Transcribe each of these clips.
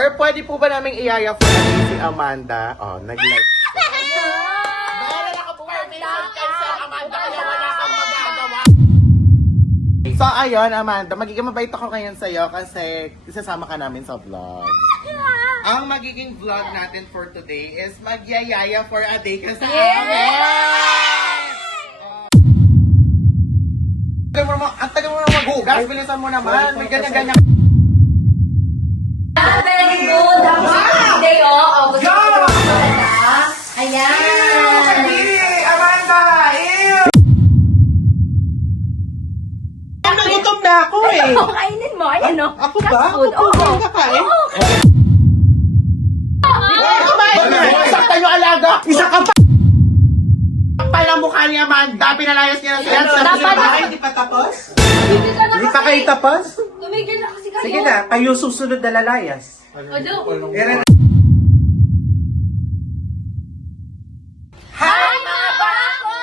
Sir, pwede po ba naming iyaya po natin si Amanda? Oh, nag-like. So, ayun, Amanda, magiging mabait ako ngayon sa'yo kasi isasama ka namin sa vlog. Ang magiging vlog natin for today is magyayaya for a day ka sa amin! Ang tagal mo na maghugas, bilisan mo naman, may ganyan-ganyan. Very good. Happy day, oh. Gusto ko na magpapalala. Ayan. Amanda! Nagutom na ako eh! Kainin mo. Ayan, no? Ako ba? Fast food. Ako ba? Oo. Kakain? Oo. Sakta yung alaga! Isa ka pa! Pala mukha ni Amanda, pinalayas niya na siya. Dapat- Hindi pa tapos? Hindi pa kayo tapos? Tumigil na kasi kayo. Sige na, kayo susunod na lalayas. Ano? Hi mga bako!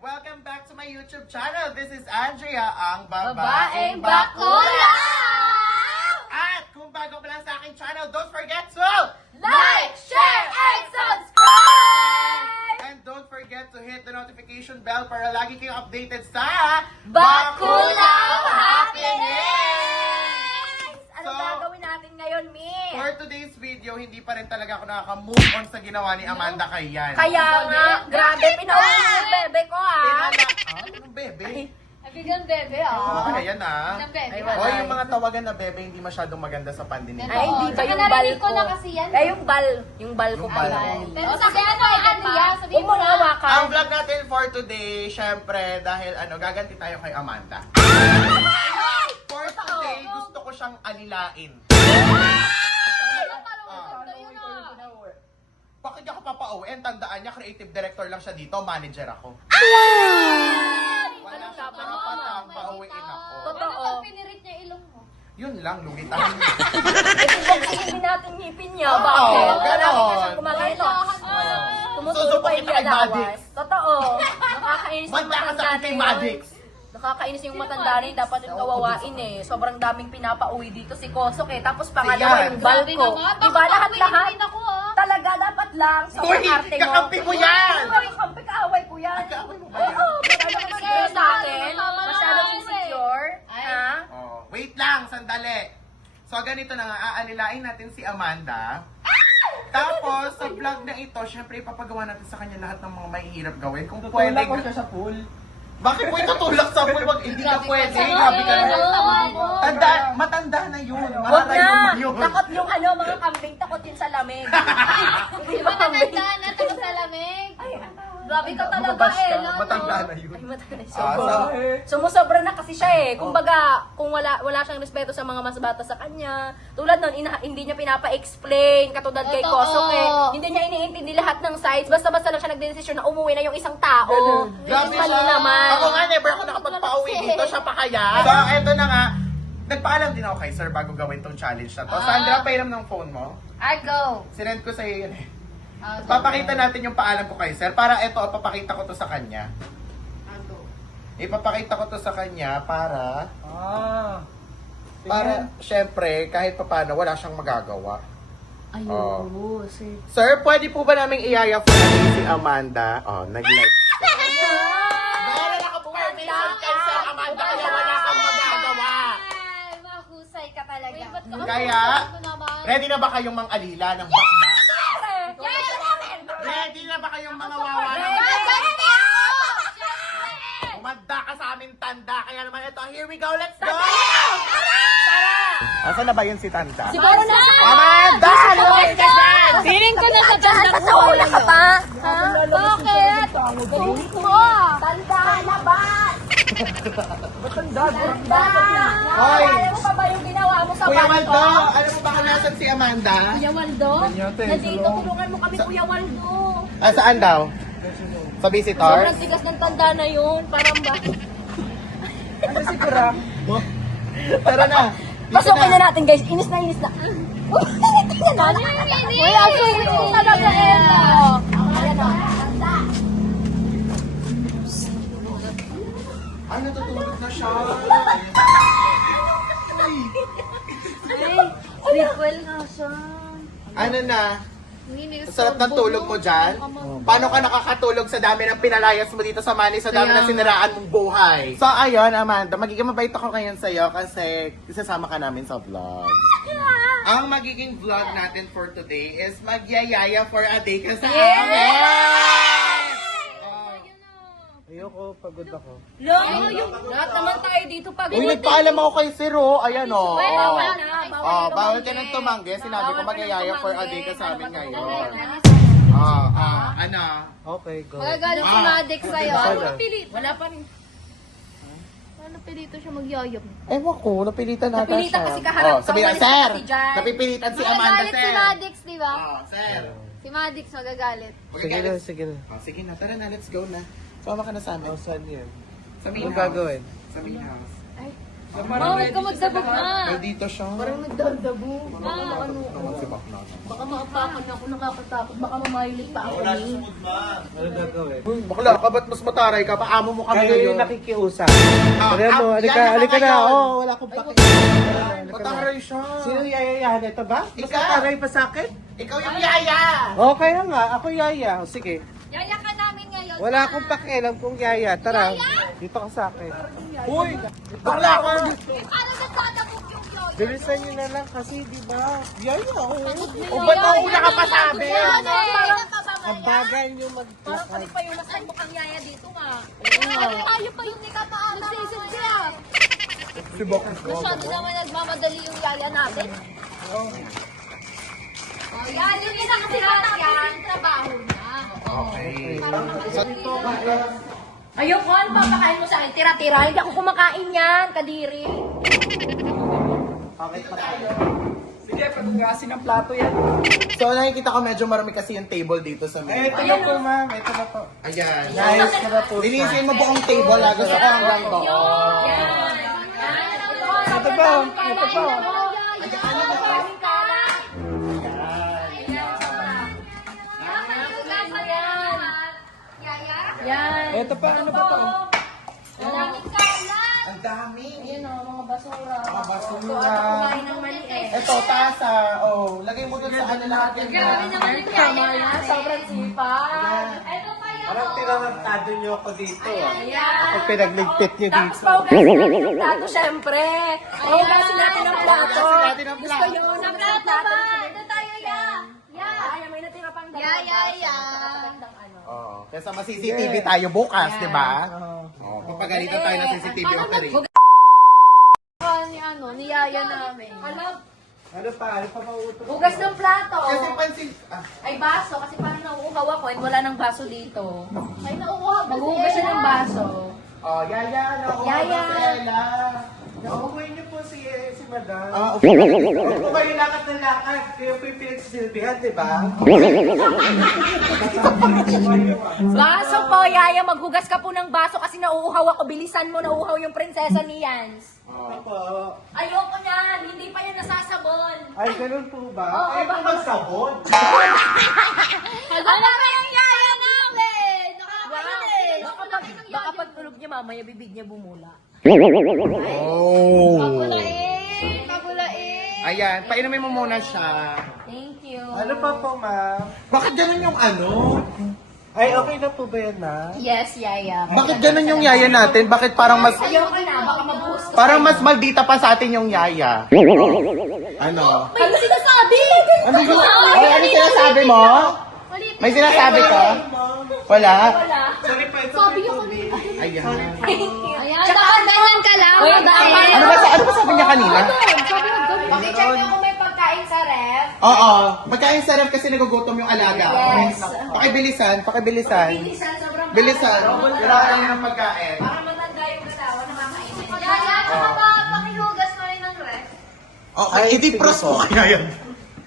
Welcome back to my YouTube channel. This is Andrea, ang babaeng bakula. At kung bago pa lang sa aking channel, don't forget to Like, share, and subscribe! and don't forget to hit the notification bell para lagi kayong updated sa Bakulaw Happiness! Ano So, gagawin natin ngayon, Mi? For today's video, hindi pa rin talaga ako nakaka-move on sa ginawa ni Amanda kay Yan. Kaya nga, grabe, pinauwi yung bebe ko, ah. Anong bebe? Biglang bebe, Ano yan ah? Biglang bebe. Ay, O yung mga tawagan na bebe, hindi masyadong maganda sa pandinig. Ay, hindi ba Saka yung bal narinig ko? ko na kasi yan. Ay, yung bal ko Yung pala. bal. Pero sabi ano, Andrea, sabihin Huwag mo mo na. hawakan. Ang vlog natin for today, syempre, dahil gaganti tayo kay Amanda. For today, gusto ko siyang alilain. Bakit niya ako papauwiin? Tandaan niya, creative director lang siya dito, manager ako. Wala siya karapatan, pauwiin ako. Totoo. Ano pag pinirit niya ilong mo? Yun lang, lumitan. Ito bang hindi natin ngipin niya? Oo, Bakit? ganon. Marami ka siyang gumagano. Tumutulo pa yung Susubukin ka kay lalawas. Madix. Totoo. Nakakainis yung Manda ka sa matanda akin na kay yun. Madix. Nakakainis yung matanda na yun. Dapat yung kawawain eh. Sobrang daming pinapauwi dito si Kosok eh. Tapos pangalawa Yan. yung bal ko. Diba lahat-lahat? Ako, ah. Talaga dapat lang. Uy, Sobrang arte mo. kakampi mo yan! Uy, kampi kaaway ko yan. Kaaway mo ba yan? Oo, masyado ka insecure sa akin. Masyadong insecure. Ha? Oh, wait lang, sandali. So, ganito na nga, aanilain natin si Amanda. Tapos, sa vlog na ito, syempre, ipapagawa natin sa kanya lahat ng mga mahihirap gawin. Kung pwede. ko siya sa pool. Bakit mo itutulak sa pool? Wag, hindi ka pwede. Sabi Grabe ka ka naman. naman. Matanda na yun. Wag Malalayo na. mo yun. Takot yung mga kambing, takot yun sa lamig. Di ba natanda na tayo sa lamig? Grabe ka talaga eh. no? Matanda na yun. Ay, matanda Ah, siya. Sumusobra na kasi siya eh. Kumbaga, kung wala siyang respeto sa mga mas bata sa kanya, tulad nun, hindi niya pinapa-explain, katulad kay Totoo. Kosok eh. Hindi niya iniintindi lahat ng sides, basta-basta lang siya nagdedesisyon na umuwi na yung isang tao. Grabe Mali siya. naman. Ako nga, never ako nakapagpa-uwi dito. Siya pa kaya. So, eto na nga. Nagpaalam din ako kay sir bago gawin tong challenge na to. Sandra, pairam ng phone mo. I go. Sinend ko sa'yo yun eh. Papakita natin yung paalam ko kay sir. Para eto, papakita ko to sa kanya. Ipapakita ko to sa kanya para, syempre, kahit papano, wala siyang magagawa. Oh. Sir, pwede po ba naming iyaya po natin si Amanda? Oh, nag-like. Meron ako permission kay Sir Amanda, kaya wala kang magagawa. Ay, mahusay ka talaga. Kaya, ready na ba kayong mang-alila ng bakla? Yes! Ready na ba kayong mga wawa ng Umanda ka sa amin, tanda. Kaya naman ito, here we go, let's go! Tara! Asan na ba yun si Tanda? Siguro na Amanda! Lumabas ka dyan! Feeling ko na sa tanda sa una ka pa. Ha? Bakit? Tanda, labas! Tanda! Hoy! Alam mo pa ba yung ginawa mo sa Kuya bal Waldo, ko? alam mo ba kung nasan si Amanda? Kuya Waldo? Nandito, tulungan mo kami, Kuya Waldo. Ah, saan daw? Sa visitors? Sobrang tigas ng tanda na yun. Parang ba? Tara na. Dito Pasukin na natin, guys. Inis na, inis na. Tingnan na. Wala, sulit talaga ito. Ayan o. Tanda. Ay, natutulog na siya. Sequel nga siya. Ano na? Ang Sarap ng tulog mo dyan? Paano ka nakakatulog sa dami ng pinalayas mo dito sa Manny, sa dami ng siniraan mong buhay? So ayun, Amanda, magiging mabait ako ngayon sa'yo kasi isasama ka namin sa vlog. Ang magiging vlog natin for today is magyayaya for a day ka sa amin! Ayoko, pagod ako. Lahat naman tayo dito pag Uy, nagpaalam ako kay Sir, oh. Ayan, oh. Bawal na, Oh, bawal bawal na ka nang tumanggi. Sinabi ko Bawal ka magyayaya nang for a tumanggi. day ka sa amin Bawal ka ngayon. nang Ano? Okay, go. Magagalit si Madix sa'yo. Sana. Wala pa rin. Ano pilito siya magyayap? Ewan ko, napilitan nata siya. Napilitan kasi kaharap ka, sabi umalis ka Sir, kasi dyan. napipilitan si Amanda, Magagalit Sir. si Madix, di ba? Oh, Sir. Si Madix magagalit. Sige na, sige na. Oh, sige na, tara na, let's go na. Sumama ka na sa amin. Oh, saan yan? Sa main Anong house. gagawin? Sa main house. Bakit ka magdabog na? Ay, dito siya. Parang nagdadabo. Naman si Bakla. Baka maapakan ako, nakakatakot. Baka mamayilit pa ako. Anong gagawin? Uy, bakla ka, ba't mas mataray ka? Paamo mo kami Kayo ngayon. yung nakikiusap. Ah, Tara mo, ah, alika, yan na alika na. ngayon. Oo, wala akong paki. Alika na. Mataray siya. Sino yayayahan ito ba? Mas Ikaw. mataray pa sa akin? Ikaw yung yaya. Oo, kaya nga. Ako yaya. O, sige. Yaya ka namin ngayon. Wala akong pakialam kung yaya. Tara, dito ka sa akin. Uy, bakla ka. Paano nagdadabog yung yaya? Bilisan nyo na lang kasi, di ba? Yaya, oo. O ba't nauna ka pa sabi? Ang bagay nyo Parang maglakad. pati pa yung nasa mukhang yaya dito nga. Ayaw pa yung nika paano. Nagsisid siya. Si Bakla. Masyado naman nagmamadali yung yaya natin. Oh, yan. Yung ina kasi yan. Trabaho na. Okay. Ayoko, ano papakain mo sa akin? Tira-tira. Hindi ako kumakain yan, kadiri. Okay pa tayo. Sige, patugasin ang plato yan. So nakikita ko medyo marami kasi yung table dito sa main. Ito na po, ma'am. Ito na po. Ayan. Nice ka na po. Linisin mo buong table, lagos ako hanggang doon. Yan. Ito po. Ito po. Maraming kalat. Yaya? Yan. Ito pa, ano ba to? Daming kalat. Ang dami. Yan o, mga basura. Mga basura. Ito, ano kumain ng maliit. Ito, tasa. Oh, lagay mo dun sa ano lahat yan. Grabe naman yung Tama yaya yan, natin. sobrang sipag. Ito pa yun. Parang tinarantado nyo ako dito. Ayan. Ako pinagligpit nyo Tapos dito. paugasin natin ng plato, syempre. Paugasin natin ng plato. Paugasin natin ng Gusto plato. nyo, ng Plato plato. ba? Ito tayo, ya. Ya. Ay, may natira pang Ya, ya, ya. Oh, kesa ma-CCTV tayo bukas, di ba? Oo. Oh, papagalitan tayo ng CCTV operator. Ni yaya namin. Ano pa? Ano pa mauutos? Hugas ng plato. Kasi pansin, Ay, baso. Kasi parang nauuhaw ako and wala ng baso dito. Ay, nauuhaw ba Maghuhugas siya ng baso. oh, yaya, no, Yaya. si Ella. Nauuwi niyo po si madam. Ah, Ano po kayo lakad na lakad? Kayo po yung pinagsisilbihan, di ba? Baso po, yaya. Maghugas ka po ng baso kasi nauuhaw ako. Bilisan mo, nauuhaw yung prinsesa ni Yans. Ano po? Ayoko niyan. Hindi pa yan nasasabon. Ay, ganun po ba? Oo, Ay, baka- po magsabon. Ang dami yung yaya namin. Nakakainis. Baka pag tulog niya mamaya, bibig niya bumula. Oh. Pabulain. Pabulain. Ayan, painumin mo muna siya. Thank you. Ano pa po, ma'am? Bakit ganun yung ano? Ay, okay na po ba yan, ma'am? Yes, yaya. Bakit ganun yung yaya natin? Bakit parang mas Ayoko na. Baka mabuhos ka. parang mas maldita pa sa atin yung yaya? Ano? Ano sinasabi? Ano sinasabi mo? May sinasabi ka? Wala? Wala. Sorry pa, ito Sabi po ko tubig. Ayan. Ayan, nakaganyan ka lang. Uy, Mabait. Ano ba sabi niya kanina? Pakicheck niyo kung may pagkain sa ref. Oo. Pagkain sarap kasi nagugutom yung alaga. Yes. Pakibilisan. Bilisan, sobrang Bilisan. Kailangan niya ng pagkain. Para matanda yung katawan, nakakainin. Yaya, saka ba pakihugas na rin ng ref? Okay, Ay, hindi sige pros po. mo kaya yan.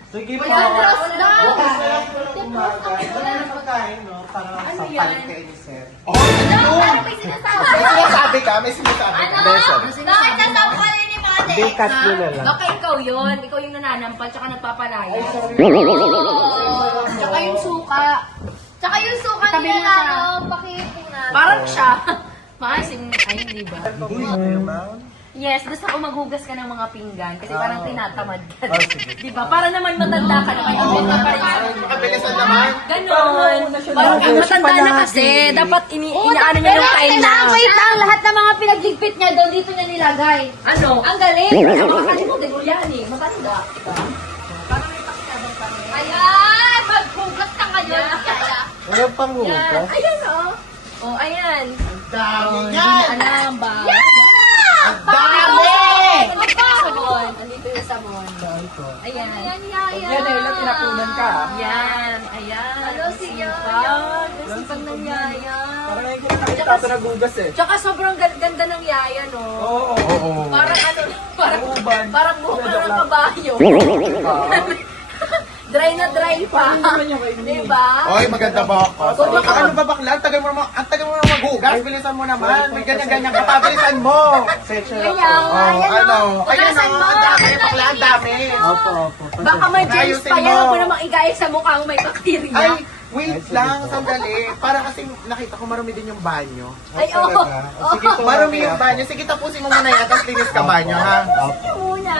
Sige po. Cross daw. Bukas na lang po ng umaga. Wala na pagkain, no? Para sa yan? palengke ni sir. Oh, ano? Ano may sinasabi? May sinasabi ka, may sinasabi ka. Bakit nasabi ni Mate? Hindi, cut nyo na lang. Baka ikaw yun. Ikaw yung nananampal, tsaka nagpapalaya. Tsaka yung suka. Tsaka yung suka Tabi nila mo siya. lang, pakipunan. Parang siya. Maasim, ay hindi ba? Ano po kayo, ma'am? Yes, gusto ko maghugas ka ng mga pinggan kasi parang tinatamad ka. Oh, sige. Di ba? Para naman matanda ka naman. Yung pa rin sa Makabilisan naman. ganon. Parang matanda na kasi. Dapat inaano niya yung time na. Wait lang, lahat ng mga pinagligpit niya doon, dito niya nilagay. Ano? Ang galing! Makakali mo, de yan eh. Matanda. Diba? Parang may pakiabang kami. Ayan! Maghugas ka ngayon. Wala pang Yan. hugas. Ayan oh. Oh, ayan. Dami yan! Alam ba? Ang dami! Sabon. Andito yung sabon. Ayan. Ayan, yaya. Yan eh, tinapunan ka. Yan. Ayan. Ano si Sipag. Sipag ng yaya. Parang ngayon ko na nakita ito nagugas eh. Tsaka sobrang ganda ng yaya, no? Oo. Oo. Parang ano, parang Uban. parang buhok na ng kabayo. Dry na dry pa. Diba? Oy, maganda ba ako? Kung baka- Ano ba bakla? Ang tagal mo naman maghugas. Bilisan mo naman. May ganyan-ganyan ka pa. Bilisan mo. Kaya, Oh, ayan ano? o. Ayan Tunasan o. mo. Ang dami. Bakla, ang dami. Opo, opo. Baka may germs Ayusin pa yan. mo. Huwag mo namang igayos sa mukha mo may bacteria. Ay, wait lang. Sandali. Para kasing nakita ko marumi din yung banyo. Ay, oo. Sige po. Marumi yung banyo. Sige, tapusin mo muna yan. Tapos linis ka banyo, ha? Muna.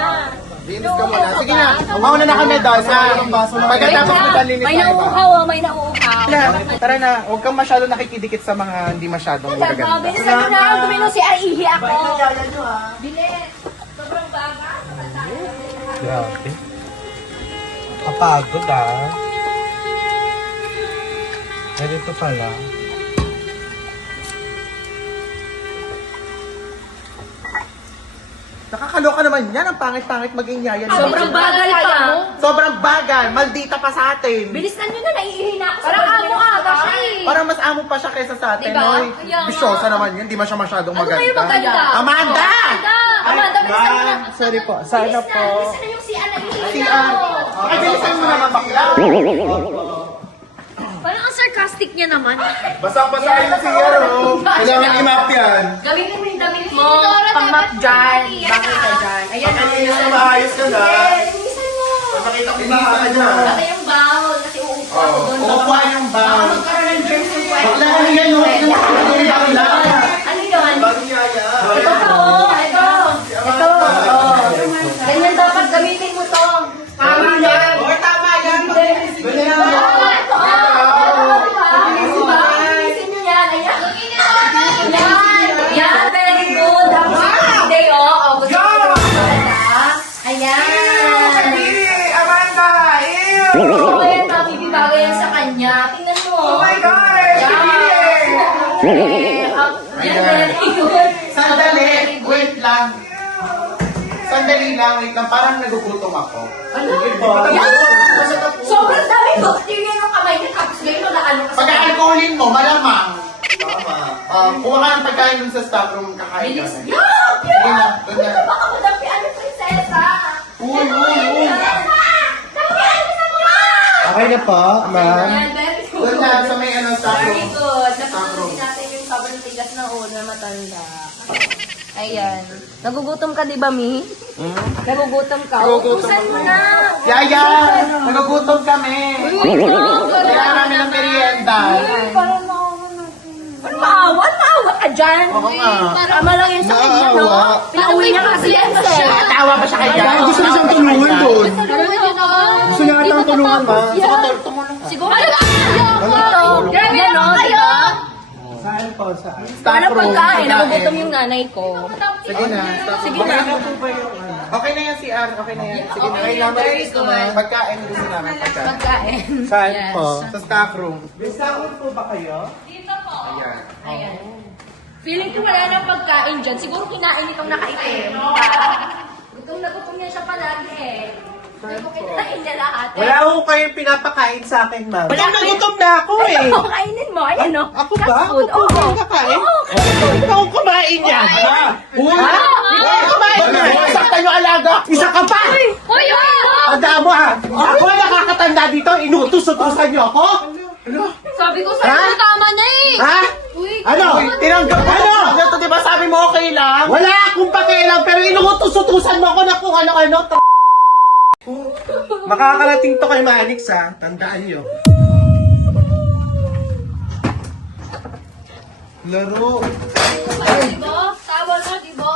Linis ka muna. Sige na. Mauna na kami doon, ha? Pagkatapos mo dyan, linis May tayo. nauuhaw, may nauuhaw. Tara na. Huwag kang masyado nakikidikit sa mga hindi masyadong Diba? magaganda. Bilisan mo na. Gumino si Aihi ako. Bilis. Sobrang baga. Grabe. Kapagod ah. Ganito pala. Nakakaloka naman yan. Ang pangit-pangit maging yaya. Sobrang bagal pa. Sobrang bagal. Maldita pa sa atin. Bilisan nyo na. Naiihi na ako. Parang amo-aga siya eh. Parang mas amo pa siya kaysa sa atin. Diba? Oy, Kaya nga. bisyosa naman yun. Di man siya masyadong Ano kayo maganda. maganda? Amanda! Amanda, bilisan mo na. Sorry po. Sana po. Bilisan na yung si Ana. Si Ay, bilisan mo naman bakla. Parang ang sarcastic niya naman. Basang-basa yung si Yaro. Kailangan i-map yan. Gawin mo yung damit mo. Pang-map dyan. Bakit ka dyan? Ayan. Kanina na maayos ka na. Bilisan mo. Nakita ko ba ka dyan? Baka yung bawal. Kasi uupo ako doon. Uupuan yung Baka bawal. magkaroon ng germs yung kwento. Bakla, ano yan? Bakla. Ano yun? Bagong yaya. Ito to, ito. Ito. Oh. Ganyan dapat gamitin mo to. Tama yan. O, tama yan. Gamitin nyo yan. Ayan. Yan, very good. Tapos yung day, oh. Gusto ko na magpapalala. Ayan. Amanda! Ew! Oh, ayan, Habibi, bagay yan sa kanya. Tingnan mo. Oh my God! Yan, very good. Sandali, wait lang. Sandali lang, wait lang. Parang nagugutom ako. Ano? Yan! Sobrang dami bacteria ng kamay niya. Tapos ngayon, ano ka sa Pagka-alcoholin mo, malamang. Kuha ka ng pagkain dun sa staff room, kakain ka Bilis. na. Yan! Sige na, doon na. Baka madampian ng prinsesa. Uy! Dampian mo sa mukha! Okay na po, ma'am. Yan, very good. Doon na, sa may staff Very room. good. Napatuloy natin yung sobrang tigas na ulo na matanda. Ayan. Nagugutom ka, di ba, Mi? Nagugutom ka? Nagugutom Ubusan mo ako. na. Yaya! Nagugutom kami! Kailangan namin ng merienda. Ano maawa? Maawa ka dyan? Oo nga. Tama lang yan sa kanya, no? Maawa. Pinauwi niya kasi yan, sir. Tawa ba siya kaya? Gusto niya siyang tulungan doon. Tulungan niyo na. Gusto niya atang tulungan, ma'am. Tumulong ka. Siguro. Ito. Grabe no? Diba? Saan po, saan? Staff Ano room. pagkain? Nagugutom yung nanay ko. Sige na. Sige na. Okay na yan si Ar. Okay na yan. Sige na. Okay na, very good. Pagkain gusto namin. Pagkain. Pagkain. Saan Yes. po? Sa staff room. Bisakot po ba kayo? Ayan. Ayan. Feeling ko wala nang pagkain dyan. Siguro kinain itong nakaitim. Gutom na gutom niya siya palagi eh. Hindi ko kinain niya lahat eh. Wala ko kayong pinapakain sa akin, ma'am. Wala kayo- Nagutom na ako eh. Oo, kainin mo. Ayan o. Ako ba? Fast food. Ako ba Oo. yung kakain? Oo, Ikaw ang kumain yan. Uy! Ha? Ikaw ang kumain yan. Saktan yung alaga! Isa ka pa! Uy, uy! Tanda mo ha! Ako ang nakakatanda dito, inutos-utosan niyo ako? Sabi ko Ha? sa'yo, tama na eh. Ha? Uy, Ano? Tinanggap ano? Ano to, di ba sabi mo okay lang? Wala akong pakialam pero inutos-utusan mo ako na kung ano-ano. Makakarating to kay Manix ha. Tandaan niyo. Laro. Diba? Tawa na, diba?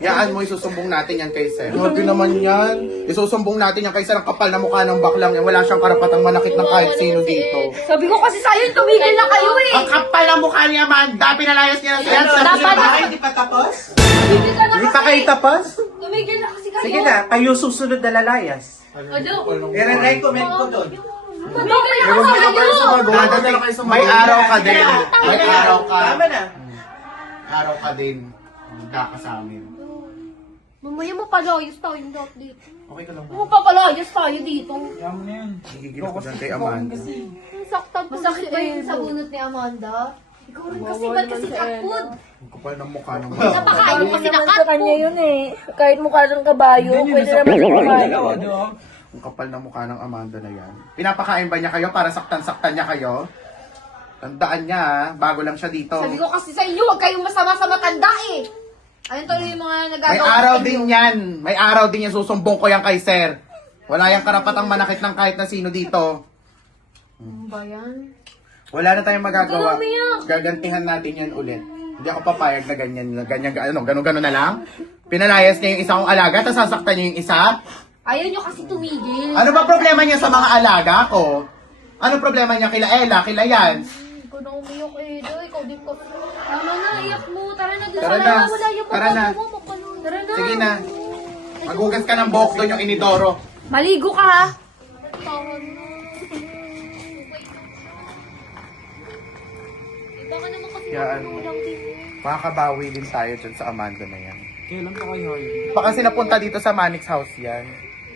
Yaan mo, isusumbong natin yan kay Sir. Grabe naman yan. Isusumbong natin yan kay Sir. Ang kapal na mukha ng baklang yan. Wala siyang karapatang manakit ng kahit sino dito. Sabi ko kasi sa'yo, tumigil na kayo eh. Ang kapal ng mukha ni Amanda. Pinalayas niya na siya. Ano, Dapat ba? Hindi pa tapos? Tumigil ka na Hindi kasi. pa kayo tapos? Tumigil na kasi kayo. Sige na, kayo susunod na lalayas. Ano? I-recommend ko doon. Tumigil na kasi kayo. May araw ka din. May araw ka. Tama na. Araw ka din. Magda ka sa amin. Mamaya mapalayos tayo dito. Okay ka lang ba? Mapapalayos tayo dito. Gigigil ako dyan kay Amanda. Saktan ko. Masakit ba yun sa bunot ni Amanda? Ikaw rin kasi, ba't kasi cat food? Ang kapal ng mukha ng Napakain mo kasi na cat Sa kanya yun eh. Kahit mukha ng kabayo, pwede naman yung kabayo. Ang kapal ng mukha ng Amanda na yan. Pinapakain ba niya kayo para saktan-saktan niya kayo? Tandaan niya ha, bago lang siya dito. Sabi ko kasi sa inyo, huwag kayong masama sa matanda eh. Ayun tuloy yung mga nagagawa. May araw din yan. May araw din yan. Susumbong ko yan kay Sir. Wala yung karapatang manakit ng kahit na sino dito. Ano ba yan? Wala na tayong magagawa. Gagantihan natin yan ulit. Hindi ako papayag na ganyan, gano'n na lang. Pinalayas niya yung isang alaga, tapos sasaktan niya yung isa. Ayaw nyo kasi tumigil. Ano ba problema niya sa mga alaga ko? Ano problema niya kila Ella, kila Yan? Ikaw na umiyak eh. Ikaw din ko. Tama na, iyak mo. Tara na dun Tara sa na. lala. Wala yung Tara na. mo. Tara na. Sige na. Maghugas ka ng buhok doon yung inidoro. Maligo ka ha. Tawan na. Iba ka naman kasi Yan. magulang din. Makakabawi din tayo dyan sa Amanda na yan. Kailan pa kayo? Baka kasi napunta dito sa Manix House yan.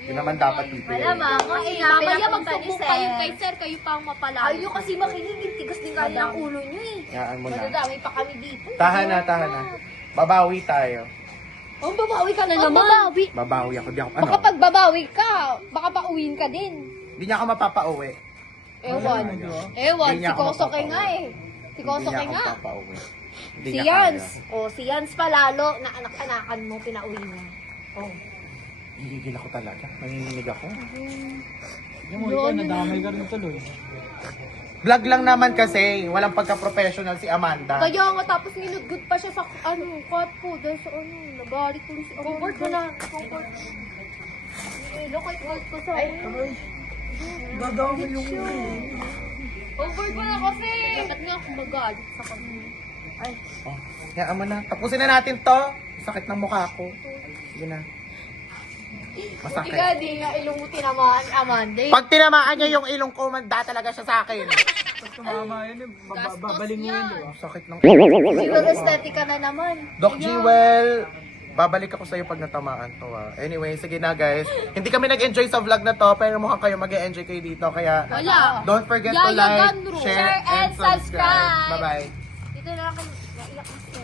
Hindi naman dapat dito yan. Kasi mamaya magsumbong kayo kay sir, kayo pa ang mapalayo. Ayaw kasi makinig, tigas din kaya ng ulo nyo eh. Yaan mo na. Madadamay pa kami dito. Tahan na. Babawi tayo. Oh, babawi ka na naman. Babawi. Babawi ako. Di ako, Baka pag babawi ka, baka pauwiin ka din. Hindi niya ako mapapauwi. Ewan. Hindi niya Si ako Kosoke mapapauwi. nga eh. Si Hindi Kosoke niya ako nga. mapapauwi. Hindi Si niya Yans. kaya. O, si Yans pa lalo, na anak-anakan mo, pinauwi niya. Oh. Gigigil ako talaga. Nanginginig ako. Yung mo, ikaw, nadamay ka rin tuloy. Vlog lang naman kasi. Walang pagka-professional si Amanda. Kaya nga, tapos nilugod pa siya sa, cat food. Dahil sa nagalit ko si Amanda. Comfort ko na. Comfort. Lokay ko sa Dadamay yung Comfort ko na kasi. Bakit nga ako magalit sa kanya? Oh, hayaan mo na. Tapusin na natin to. Sakit ng mukha ko. Sige na. Masakit. Ika, di nga ilong mo tinamaan, Amanda. Pag tinamaan niya yung ilong ko, manda talaga siya sa akin. Pag tumama yun, babaling mo yun, di ba? Sakit ng... Siguro estetika na naman. Doc Jewel, babalik ako sa'yo pag natamaan to Anyway, sige na guys. Hindi kami nag-enjoy sa vlog na to, pero mukhang kayo mag-enjoy kayo dito. Kaya Wala. don't forget to Yaya like, Ganro. share, and subscribe. Bye-bye. Dito na lang kayo. Naiyak na siya.